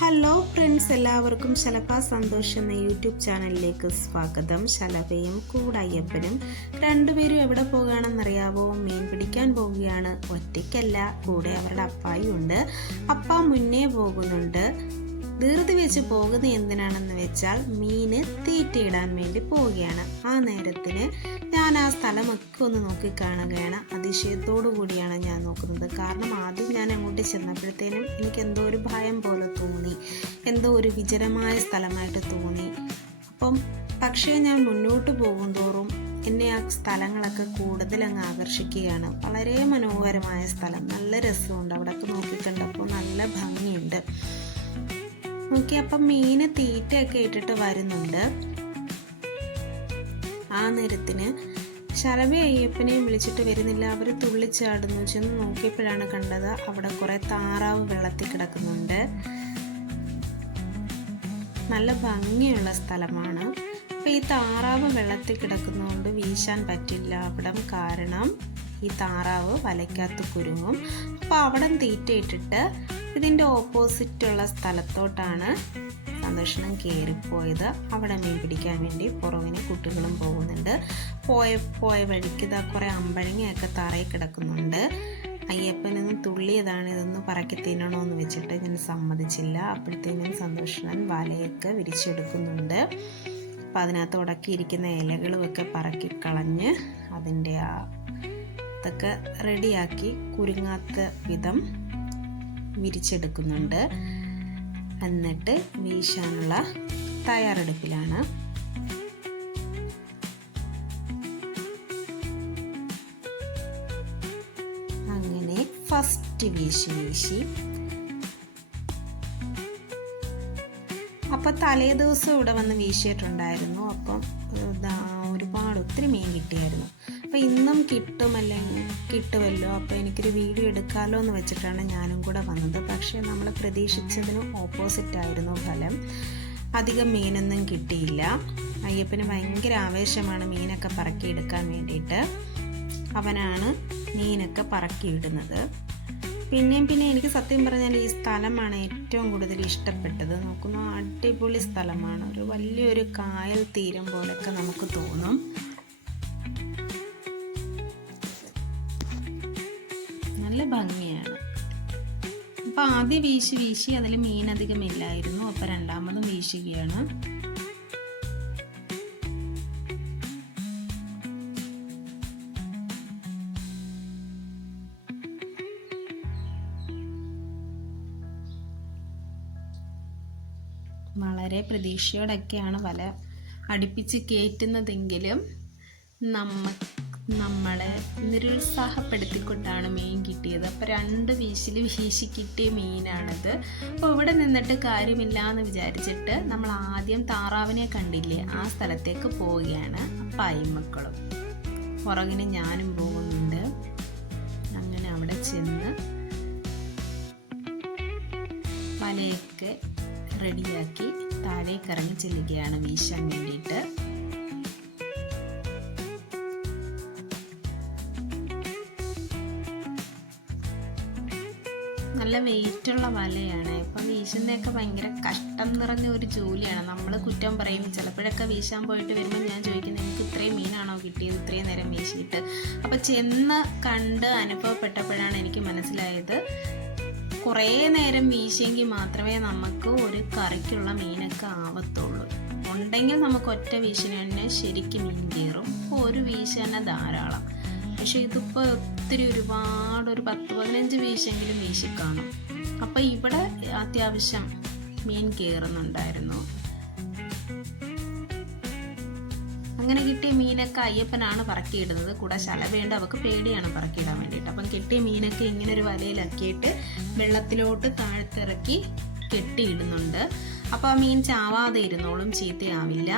Hello friends, എല്ലാവർക്കും ശലഭ സന്തോഷ് എന്ന YouTube ചാനലിലേക്ക് സ്വാഗതം. ശലഭയും കൂടെ അയ്യപ്പനും രണ്ടുപേരും എവിടെ പോകുകയാണെന്നറിയാവോ? മീൻ പിടിക്കാൻ പോവുകയാണ്. ഒറ്റയ്ക്കല്ല, കൂടെ അവരുടെ അപ്പായും ഉണ്ട്. അപ്പ മുന്നേ പോകുന്നുണ്ട്. ധൃതി വെച്ച് പോകുന്നത് എന്തിനാണെന്ന് വെച്ചാൽ മീന് തീറ്റയിടാൻ വേണ്ടി പോവുകയാണ്. ആ നേരത്തിന് ഞാൻ ആ സ്ഥലമൊക്കെ ഒന്ന് നോക്കി കാണുകയാണ്. അതിശയത്തോടു കൂടിയാണ് ഞാൻ നോക്കുന്നത്. കാരണം ആദ്യം ഞാൻ അങ്ങോട്ട് ചെന്നപ്പോഴത്തേനും എനിക്ക് എന്തോ ഒരു ഭയം പോലെ തോന്നി, എന്തോ ഒരു വിജനമായ സ്ഥലമായിട്ട് തോന്നി. പക്ഷേ ഞാൻ മുന്നോട്ട് പോകും തോറും എന്നെ ആ സ്ഥലങ്ങളൊക്കെ കൂടുതൽ അങ്ങ് ആകർഷിക്കുകയാണ്. വളരെ മനോഹരമായ സ്ഥലം, നല്ല രസമുണ്ട്. അവിടെയൊക്കെ നോക്കിക്കണ്ടപ്പോൾ നല്ല ഭംഗിയുണ്ട്. നോക്കിയപ്പം മീന് തീറ്റയൊക്കെ ഇട്ടിട്ട് വരുന്നുണ്ട്. ആ നേരത്തിന് ശലഭ അയ്യപ്പനെയും വിളിച്ചിട്ട് വരുന്നില്ല. അവർ തുള്ളിച്ചാടുന്നു. ചെന്ന് നോക്കിയപ്പോഴാണ് കണ്ടത് അവിടെ കുറെ താറാവ് വെള്ളത്തിൽ കിടക്കുന്നുണ്ട്. നല്ല ഭംഗിയുള്ള സ്ഥലമാണ്. അപ്പം ഈ താറാവ് വെള്ളത്തിൽ കിടക്കുന്നതുകൊണ്ട് വീശാൻ പറ്റില്ല അവിടം. കാരണം ഈ താറാവ് വലയ്ക്കകത്ത് കുരുങ്ങും. അപ്പോൾ അവിടം തീറ്റയിട്ടിട്ട് ഇതിൻ്റെ ഓപ്പോസിറ്റുള്ള സ്ഥലത്തോട്ടാണ് സന്തോഷണം കയറിപ്പോയത്. അവിടെ മീൻ പിടിക്കാൻ വേണ്ടി പുറകിന് കുട്ടികളും പോകുന്നുണ്ട്. പോയ വഴിക്ക് ഇതാ കുറേ അമ്പഴങ്ങയൊക്കെ തറയിൽ കിടക്കുന്നുണ്ട്. അയ്യപ്പനൊന്ന് തുള്ളിയതാണ്, ഇതൊന്ന് പറക്കി തിന്നണമെന്ന് വെച്ചിട്ട് ഞാൻ സമ്മതിച്ചില്ല. അപ്പോഴത്തേനും സന്തോഷണൻ വലയൊക്കെ വിരിച്ചെടുക്കുന്നുണ്ട്. അപ്പം അതിനകത്ത് ഉടക്കിയിരിക്കുന്ന ഇലകളുമൊക്കെ പറക്കി കളഞ്ഞ് അതിൻ്റെ ഇതൊക്കെ റെഡിയാക്കി കുരുങ്ങാത്ത വിധം വിരിച്ചെടുക്കുന്നുണ്ട്. എന്നിട്ട് വീശാനുള്ള തയ്യാറെടുപ്പിലാണ്. അങ്ങനെ ഫസ്റ്റ് വീശി അപ്പം തലേ ദിവസം ഇവിടെ വന്ന് വീശിയിട്ടുണ്ടായിരുന്നു. അപ്പം ഒത്തിരി മീൻ കിട്ടിയായിരുന്നു. അപ്പോൾ ഇന്നും കിട്ടുമല്ലോ, അപ്പോൾ എനിക്കൊരു വീഡിയോ എടുക്കാമല്ലോ എന്ന് വെച്ചിട്ടാണ് ഞാനും കൂടെ വന്നത്. പക്ഷേ നമ്മൾ പ്രതീക്ഷിച്ചതിന് ഓപ്പോസിറ്റായിരുന്നു ഫലം. അധികം മീനൊന്നും കിട്ടിയില്ല. അയ്യപ്പന് ഭയങ്കര ആവേശമാണ് മീനൊക്കെ പറക്കിയെടുക്കാൻ വേണ്ടിയിട്ട്. അവനാണ് മീനൊക്കെ പറക്കിയിടുന്നത്. പിന്നെ എനിക്ക് സത്യം പറഞ്ഞാൽ ഈ സ്ഥലമാണ് ഏറ്റവും കൂടുതൽ ഇഷ്ടപ്പെട്ടത്. നോക്കുന്ന അടിപൊളി സ്ഥലമാണ്. ഒരു വലിയൊരു കായൽ തീരം പോലൊക്കെ നമുക്ക് തോന്നും. നല്ല ഭംഗിയാണ്. അപ്പം ആദ്യം വീശി അതിൽ മീനധികം ഇല്ലായിരുന്നു. അപ്പം രണ്ടാമതും വീശുകയാണ്. വളരെ പ്രതീക്ഷയോടൊക്കെയാണ് വല അടുപ്പിച്ച് കയറ്റുന്നതെങ്കിലും നമ്മളെ നിരുത്സാഹപ്പെടുത്തിക്കൊണ്ടാണ് മീൻ കിട്ടിയത്. അപ്പോൾ 2 വീശി കിട്ടിയ മീനാണത്. അപ്പോൾ ഇവിടെ നിന്നിട്ട് കാര്യമില്ല എന്ന് വിചാരിച്ചിട്ട് നമ്മൾ ആദ്യം താറാവിനെ കണ്ടില്ലേ, ആ സ്ഥലത്തേക്ക് പോവുകയാണ്. അപ്പായും മക്കളും പുറകിന് ഞാനും പോകുന്നുണ്ട്. അങ്ങനെ അവിടെ ചെന്ന് വലയൊക്കെ റെഡിയാക്കി താഴേക്ക് ഇറങ്ങി ചെല്ലുകയാണ് വീശാൻ വേണ്ടിയിട്ട്. നല്ല വെയിറ്റുള്ള വലയാണ്. ഇപ്പം വീശുന്നതൊക്കെ ഭയങ്കര കഷ്ടം നിറഞ്ഞ ഒരു ജോലിയാണ്. നമ്മൾ കുറ്റം പറയും. ചിലപ്പോഴൊക്കെ വീശാൻ പോയിട്ട് വരുമ്പോൾ ഞാൻ ചോദിക്കുന്നത്, എനിക്ക് ഇത്രയും മീനാണോ കിട്ടിയത് ഇത്രയും നേരം വീശിയിട്ട്? അപ്പം ചെന്ന് കണ്ട് അനുഭവപ്പെട്ടപ്പോഴാണ് എനിക്ക് മനസ്സിലായത്, കുറേ നേരം വീശിയെങ്കിൽ മാത്രമേ നമുക്ക് ഒരു കറിക്കുള്ള മീനൊക്കെ ആവത്തുള്ളൂ. ഉണ്ടെങ്കിൽ നമുക്ക് ഒറ്റ വീശിന് തന്നെ ശരിക്കും മീൻ കയറും. അപ്പോൾ ഒരു വീശ് തന്നെ ധാരാളം. പക്ഷെ ഇതിപ്പോൾ ഒരുപാട് ഒരു 10-15 വീശെങ്കിലും വീശിക്കാണും. അപ്പോൾ ഇവിടെ അത്യാവശ്യം മീൻ കയറുന്നുണ്ടായിരുന്നു. അങ്ങനെ കിട്ടിയ മീനൊക്കെ അയ്യപ്പനാണ് പറക്കിയിടുന്നത്. കൂടെ ശലഭയുണ്ട്, അവൾക്ക് പേടിയാണ് പറക്കിയിടാൻ വേണ്ടിയിട്ട്. അപ്പം കിട്ടിയ മീനൊക്കെ ഇങ്ങനെ ഒരു വലയിലാക്കിയിട്ട് വെള്ളത്തിലോട്ട് താഴ്ത്തിറക്കി കെട്ടിയിടുന്നുണ്ട്. അപ്പോൾ ആ മീൻ ചാവാതെ ഇരുന്നോളും, ചീത്തയാവില്ല.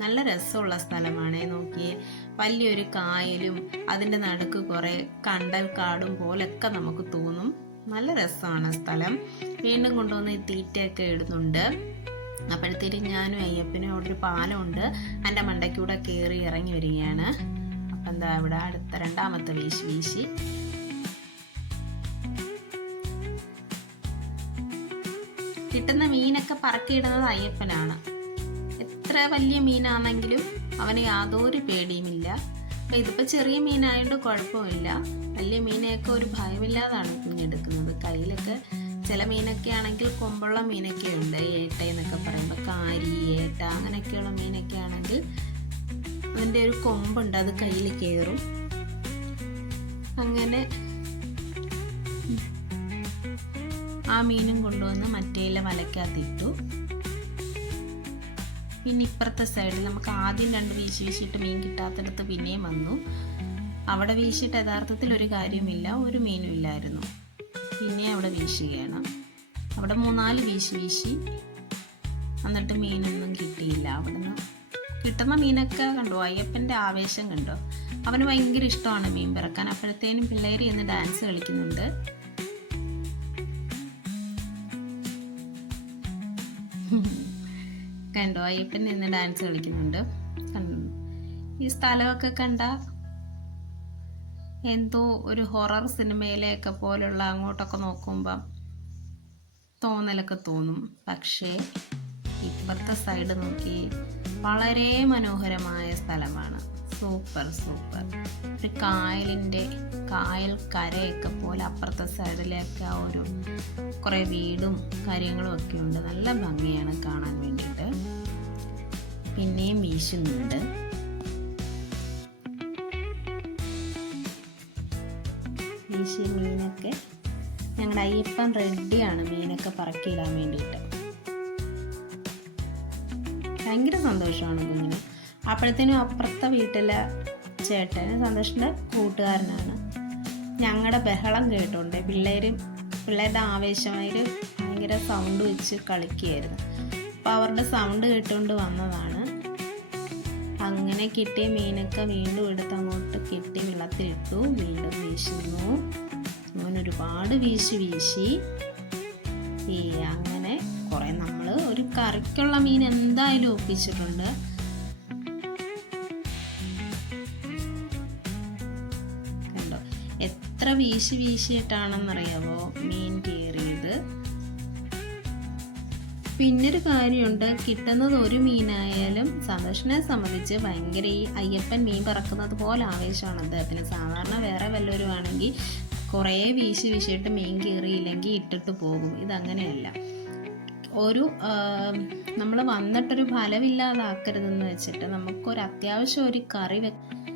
നല്ല രസമുള്ള സ്ഥലമാണ്. നോക്കിയേ, വലിയൊരു കായലും അതിൻ്റെ നടുക്ക് കുറേ കണ്ടൽ കാടും പോലൊക്കെ നമുക്ക് തോന്നും. നല്ല രസമാണ് സ്ഥലം. വീണ്ടും കൊണ്ടുവന്ന് തീറ്റയൊക്കെ ഇടുന്നുണ്ട്. അപ്പോഴത്തേക്കും ഞാനും അയ്യപ്പനും അവിടെ ഒരു പാലമുണ്ട്, എൻ്റെ മണ്ടയ്ക്കൂടെ കയറി ഇറങ്ങി വരികയാണ്. അപ്പം ഇവിടെ അടുത്ത രണ്ടാമത്തെ വീശി കിട്ടുന്ന മീനൊക്കെ പറക്കിയിടുന്നത് അയ്യപ്പനാണ്. എത്ര വലിയ മീനാണെങ്കിലും അവന് യാതൊരു പേടിയുമില്ല. അപ്പം ഇതിപ്പോൾ ചെറിയ മീനായതുകൊണ്ട് കുഴപ്പമില്ല. വലിയ മീനെയൊക്കെ ഒരു ഭയമില്ലാതാണ് കുഞ്ഞെടുക്കുന്നത്. കയ്യിലൊക്കെ ചില മീനൊക്കെ ആണെങ്കിൽ കൊമ്പുള്ള മീനൊക്കെ ഉണ്ട്, ഏട്ട എന്നൊക്കെ പറയുമ്പോൾ കാരി, ഏട്ട അങ്ങനെയൊക്കെയുള്ള മീനൊക്കെ ആണെങ്കിൽ അതിൻ്റെ ഒരു കൊമ്പുണ്ട്, അത് കയ്യിൽ കയറും. അങ്ങനെ ആ മീനും കൊണ്ടുവന്ന് മറ്റേല വലയ്ക്കകത്തിട്ടു. പിന്നെ ഇപ്പുറത്തെ സൈഡിൽ നമുക്ക് ആദ്യം 2 വീശി വീശിയിട്ട് മീൻ കിട്ടാത്തടത്ത് പിന്നെയും വന്നു. അവിടെ വീശിയിട്ട് യഥാർത്ഥത്തിൽ ഒരു കാര്യമില്ല, ഒരു മീനും ഇല്ലായിരുന്നു. പിന്നെ അവിടെ വീശുകയാണ്. അവിടെ 3-4 വീശി എന്നിട്ട് മീനൊന്നും കിട്ടിയില്ല. അവിടുന്ന് കിട്ടുന്ന മീനൊക്കെ കണ്ടോ, അയ്യപ്പൻ്റെ ആവേശം കണ്ടോ. അവന് ഭയങ്കര ഇഷ്ടമാണ് മീൻ പിറക്കാൻ. അപ്പോഴത്തേനും പിള്ളേർ ഇന്ന് ഡാൻസ് കളിക്കുന്നുണ്ട്. കണ്ടോ, അയ്യപ്പൻ നിന്ന് ഡാൻസ് കളിക്കുന്നുണ്ട്. ഈ സ്ഥലമൊക്കെ കണ്ട എന്തോ ഒരു ഹൊറർ സിനിമയിലെയൊക്കെ പോലുള്ള അങ്ങോട്ടൊക്കെ നോക്കുമ്പം തോന്നലൊക്കെ തോന്നും. പക്ഷേ ഇപ്പുറത്തെ സൈഡ് നോക്കി വളരെ മനോഹരമായ സ്ഥലമാണ്. സൂപ്പർ. ഒരു കായൽ കരയൊക്കെ പോലെ അപ്പുറത്തെ സൈഡിലേക്ക് ആ ഒരു കുറേ വീടും കാര്യങ്ങളും ഒക്കെ ഉണ്ട്. നല്ല ഭംഗിയാണ് കാണാൻ വേണ്ടിയിട്ട്. പിന്നെയും വീശുന്നുണ്ട്. വീശിയ മീനൊക്കെ ഞങ്ങളുടെ അയ്യപ്പൻ റെഡിയാണ് മീനൊക്കെ പറക്കിയിടാൻ വേണ്ടിയിട്ട്. ഭയങ്കര സന്തോഷമാണ് കുഞ്ഞിന്. അപ്പോഴത്തേനും അപ്പുറത്തെ വീട്ടിലെ ചേട്ടന് സന്തോഷിൻ്റെ കൂട്ടുകാരനാണ്. ഞങ്ങളുടെ ബഹളം കേട്ടോണ്ട് പിള്ളേരുടെ ആവേശമായിട്ട് ഭയങ്കര സൗണ്ട് വെച്ച് കളിക്കുകയായിരുന്നു. അപ്പോൾ അവരുടെ സൗണ്ട് കേട്ടുകൊണ്ട് വന്നതാണ്. അങ്ങനെ കിട്ടിയ മീനൊക്കെ വീണ്ടും എടുത്ത് അങ്ങോട്ട് കെട്ടി വെള്ളത്തിലിട്ടു. വീണ്ടും വീശുന്നു. അങ്ങനെ ഒരുപാട് വീശി അങ്ങനെ കുറേ നമ്മൾ ഒരു കറിക്കുള്ള മീൻ എന്തായാലും ഒപ്പിച്ചിട്ടുണ്ട്. കണ്ടോ എത്ര വീശിയിട്ടാണെന്നറിയാവോ മീൻ കയറിയത്. പിന്നൊരു കാര്യമുണ്ട്, കിട്ടുന്നത് ഒരു മീനായാലും സന്തോഷിനെ സംബന്ധിച്ച് ഭയങ്കര ഈ അയ്യപ്പൻ മീൻ പറക്കുന്നത് പോലെ ആവേശമാണ് അദ്ദേഹത്തിന്. സാധാരണ വേറെ വല്ലവരും ആണെങ്കിൽ കുറേ വീശിയിട്ട് മീൻ കയറിയില്ലെങ്കിൽ ഇട്ടിട്ട് പോകും. ഇതങ്ങനെയല്ല. നമ്മൾ വന്നിട്ടൊരു ഫലമില്ലാതാക്കരുതെന്ന് വെച്ചിട്ട് നമുക്കൊരു അത്യാവശ്യം ഒരു കറി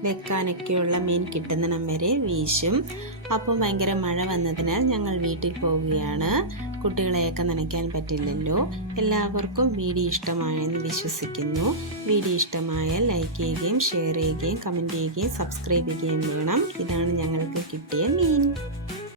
വെക്കാനൊക്കെയുള്ള മീൻ കിട്ടുന്നിടം വരെ വീശും. അപ്പോൾ ഭയങ്കര മഴ വന്നതിനാൽ ഞങ്ങൾ വീട്ടിൽ പോവുകയാണ്. കുട്ടികളെയൊക്കെ നനയ്ക്കാൻ പറ്റില്ലല്ലോ. എല്ലാവർക്കും വീഡിയോ ഇഷ്ടമായെന്ന് വിശ്വസിക്കുന്നു. വീഡിയോ ഇഷ്ടമായാൽ ലൈക്ക് ചെയ്യുകയും ഷെയർ ചെയ്യുകയും കമൻറ്റ് ചെയ്യുകയും സബ്സ്ക്രൈബ് ചെയ്യുകയും വേണം. ഇതാണ് ഞങ്ങൾക്ക് കിട്ടിയ മീൻ.